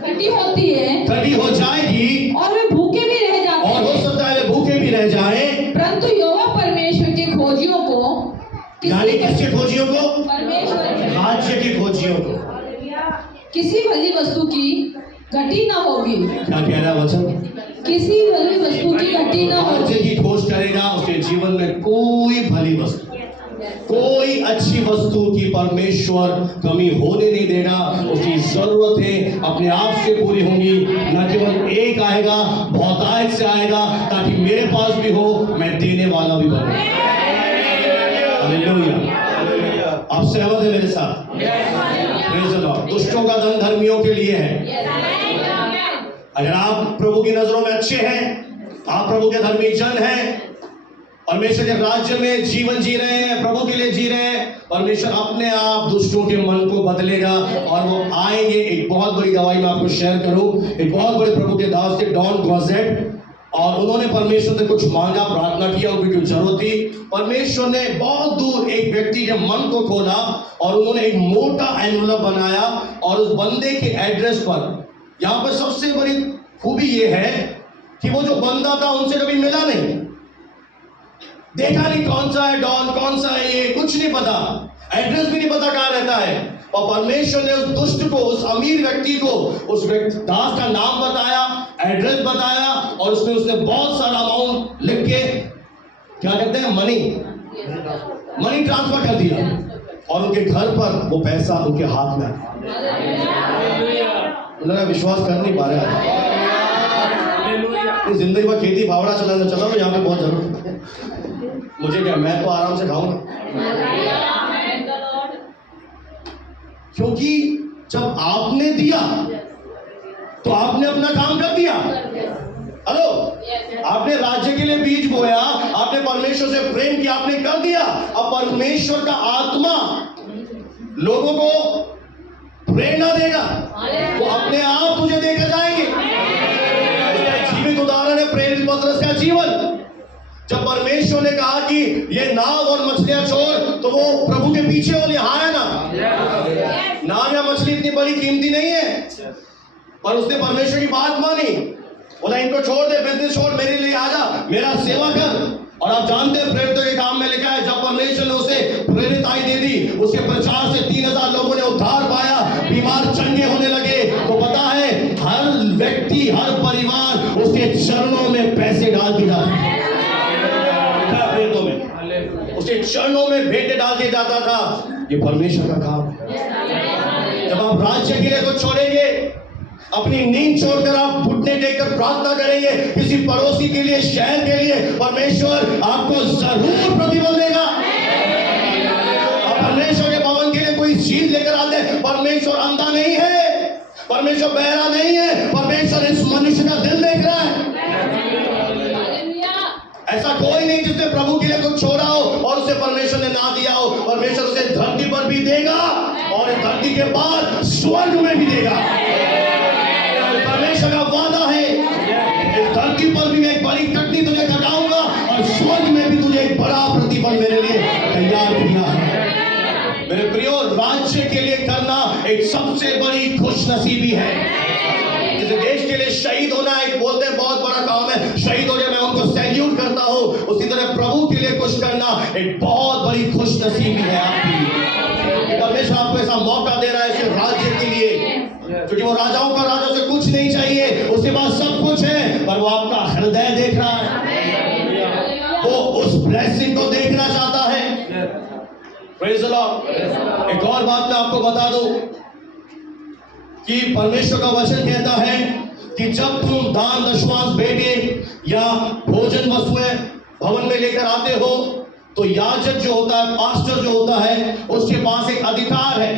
घटी होती है, घटी हो जाएगी, और वे भूखे भी रह जाते हैं, और हो सकता है वे भूखे भी रह जाए। परंतु यहोवा परमेश्वर के खोजियों को, यानी किसके खोजियों को? परमेश्वर के राज्य के खोजियों को किसी भली वस्तु की घटी ना होगी। क्या कह रहा है वचन? किसी भली वस्तु की घटी ना राज्य होगी। की खोज करेगा, उसके जीवन में कोई भली वस्तु, कोई अच्छी वस्तु की परमेश्वर कमी होने नहीं देगा। उसकी जरूरतें अपने आप से पूरी होंगी। न केवल एक आएगा, बहुतायत से आएगा, ताकि मेरे पास भी हो, मैं देने वाला भी बनूं। हालेलुया। आप सहमत है मेरे साथ? Praise the Lord. दुष्टों का धन धर्मियों के लिए है। अगर आप प्रभु की नजरों में अच्छे हैं, आप प्रभु के धर्मी जन हैं, परमेश्वर के राज्य में जीवन जी रहे हैं, प्रभु के लिए जी रहे हैं, परमेश्वर अपने आप दुष्टों के मन को बदलेगा और वो आएंगे। एक बहुत बड़ी गवाही मैं आपको शेयर करूं। एक बहुत बड़े प्रभु के दास थे डॉन गॉजेट, और उन्होंने परमेश्वर से कुछ मांगा, प्रार्थना किया, उनकी कुछ जरूरत थी। परमेश्वर ने बहुत दूर एक व्यक्ति के मन को खोला और उन्होंने एक मोटा एनवलप बनाया और उस बंदे के एड्रेस पर, यहाँ पर सबसे बड़ी खूबी ये है कि वो जो बंदा था उनसे कभी मिला नहीं, देखा नहीं कौन सा है डॉन, कौन सा है ये, कुछ नहीं पता, एड्रेस भी नहीं पता कहाँ रहता है। और परमेश्वर ने उस दुष्ट को, उस अमीर व्यक्ति को, उस दास का नाम बताया, एड्रेस बताया और उसने बहुत सारा अमाउंट लिख के, क्या कहते हैं, मनी ट्रांसफर कर दिया और उनके घर पर वो पैसा उनके हाथ में आया। उन्होंने विश्वास कर नहीं पा रहे। जिंदगी में खेती फावड़ा चलाना चला तो यहाँ पे बहुत जरूरत है। मुझे क्या, मैं तो आराम से खाऊंगा, क्योंकि जब आपने दिया तो आपने अपना काम कर दिया। हेलो, आपने राज्य के लिए बीज बोया, आपने परमेश्वर से प्रेम किया, आपने कर दिया। अब परमेश्वर का आत्मा लोगों को प्रेरणा देगा, वो अपने आप तुझे देकर जाएंगे। इसका जीवित उदाहरण है प्रेरित पतरस का जीवन। जब परमेश्वर ने कहा कि ये नाव और मछलियां छोड़, तो वो प्रभु के पीछे बोले हाँ है ना, नाव या मछली इतनी बड़ी कीमती नहीं है, पर उसने परमेश्वर की बात मानी, बोला इनको छोड़ दे, बिजनेस छोड़, मेरे लिए आजा, मेरा सेवा कर। और आप जानते हैं प्रेरितों के काम में लिखा है, जब परमेश्वर ने उसे प्रेरिताई दे दी, उसके प्रचार से 3000 लोगों ने उद्धार पाया, बीमार चंगे होने लगे। तो पता है हर व्यक्ति, हर परिवार उसके चरणों में पैसे डाल दिया, उसके चरणों में भेंटे डाल दिया जाता था। ये परमेश्वर का काम है। जब आप राज्य के लिए कुछ छोड़ेंगे, अपनी नींद छोड़कर आप घुटने टेककर प्रार्थना करेंगे किसी पड़ोसी के लिए, शहर के लिए, परमेश्वर आपको जरूर प्रतिफल देगा। परमेश्वर के भवन के लिए कोई चीज लेकर आते हैं, परमेश्वर अंधा नहीं है, परमेश्वर बहरा नहीं है, परमेश्वर इस मनुष्य का दिल देख रहा है। ऐसा कोई नहीं जिसने प्रभु के लिए कुछ छोड़ा हो और उसे परमेश्वर ने ना दिया हो। परमेश्वर उसे धरती पर भी देगा और इस धरती के बाद स्वर्ग में भी देगा। परमेश्वर का वादा है, इस धरती पर भी मैं एक बड़ी कटनी तुझे कटाऊंगा और स्वर्ग में भी तुझे एक बड़ा प्रतिफल मेरे लिए तैयार किया है। मेरे प्रियो, राज्य के लिए करना एक सबसे बड़ी खुशनसीबी है। जैसे देश के लिए शहीद होना एक बोलते हैं बहुत बड़ा काम है, शहीद हो जाए, मैं उनको सैल्यूट करता हूं, उसी तरह प्रभु के लिए कुछ करना एक बहुत बड़ी खुशनसीबी है आपकी। परमेश्वर आपको ऐसा मौका दे रहा है सिर्फ राज्य के लिए, क्योंकि वो राजाओं का राजा से कुछ नहीं चाहिए, उसके पास सब कुछ है, पर वो आपका हृदय देख रहा है, वो उस ब्लेसिंग को देखना चाहता है। Praise the Lord. एक और बात मैं आपको बता दूं कि परमेश्वर का वचन कहता है कि जब तुम दान दशमांश भेंटे या भोजन वस्तुएं भवन में लेकर आते हो, तो याजक जो होता है, पास्टर जो होता है, उसके पास एक अधिकार है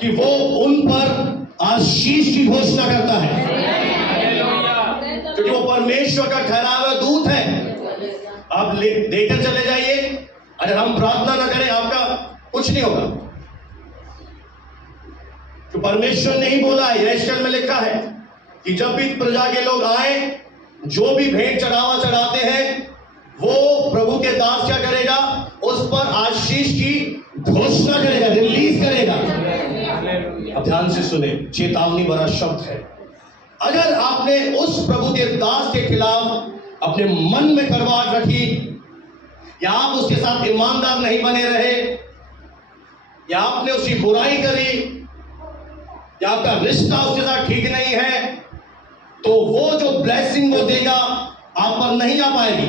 कि वो उन पर आशीष की घोषणा करता है, क्योंकि वो परमेश्वर का ठहरा हुआ दूत है। आप देकर चले जाइए, अगर हम प्रार्थना ना करें आपका कुछ नहीं होगा। तो परमेश्वर ने ही बोला है, यशायाह में लिखा है कि जब भी प्रजा के लोग आए, जो भी भेंट चढ़ावा चढ़ाते हैं, वो प्रभु के दास क्या करेगा, उस पर आशीष की घोषणा करेगा, रिलीज करेगा। अब ध्यान से सुने, चेतावनी भरा शब्द है। अगर आपने उस प्रभु के दास के खिलाफ अपने मन में कड़वाहट रखी, या आप उसके साथ ईमानदार नहीं बने रहे, या आपने उसकी बुराई करी, या आपका रिश्ता उसके साथ ठीक नहीं है, तो वो जो ब्लेसिंग वो देगा आप पर नहीं आ पाएगी,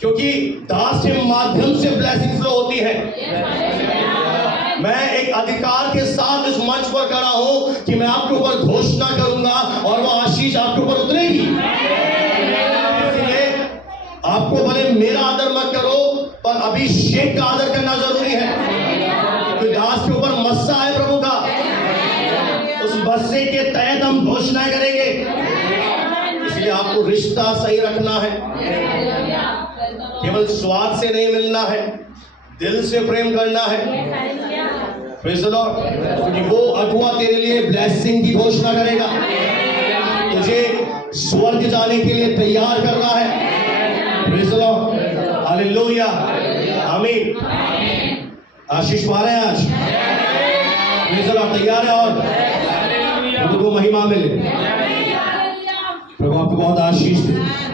क्योंकि दास के माध्यम से ब्लेसिंग फ्लो होती है। मैं एक अधिकार के साथ इस मंच पर खड़ा हूं कि मैं आपके ऊपर घोषणा करूंगा और वो आशीष आपके ऊपर उतरेगी। इसलिए आपको भले मेरा आदर मत करो, पर अभिषेक का आदर करना जरूरी है, क्योंकि दास के ऊपर मस्सा है प्रभु का। उस मस्से के तहत हम घोषणा करेंगे। इसलिए इसलिए आपको रिश्ता सही रखना है, केवल स्वाद से नहीं मिलना है, दिल से प्रेम करना है। Praise the Lord. क्योंकि वो अगुआ तेरे लिए ब्लेसिंग की घोषणा करेगा, तुझे स्वर्ग जाने के लिए तैयार कर रहा है। Praise the lord. हालेलुया। आमीन। आशीष पा रहे हैं आज? Praise the Lord. तैयार है? और प्रभु को महिमा मिले, प्रभु आपको बहुत आशीष दे।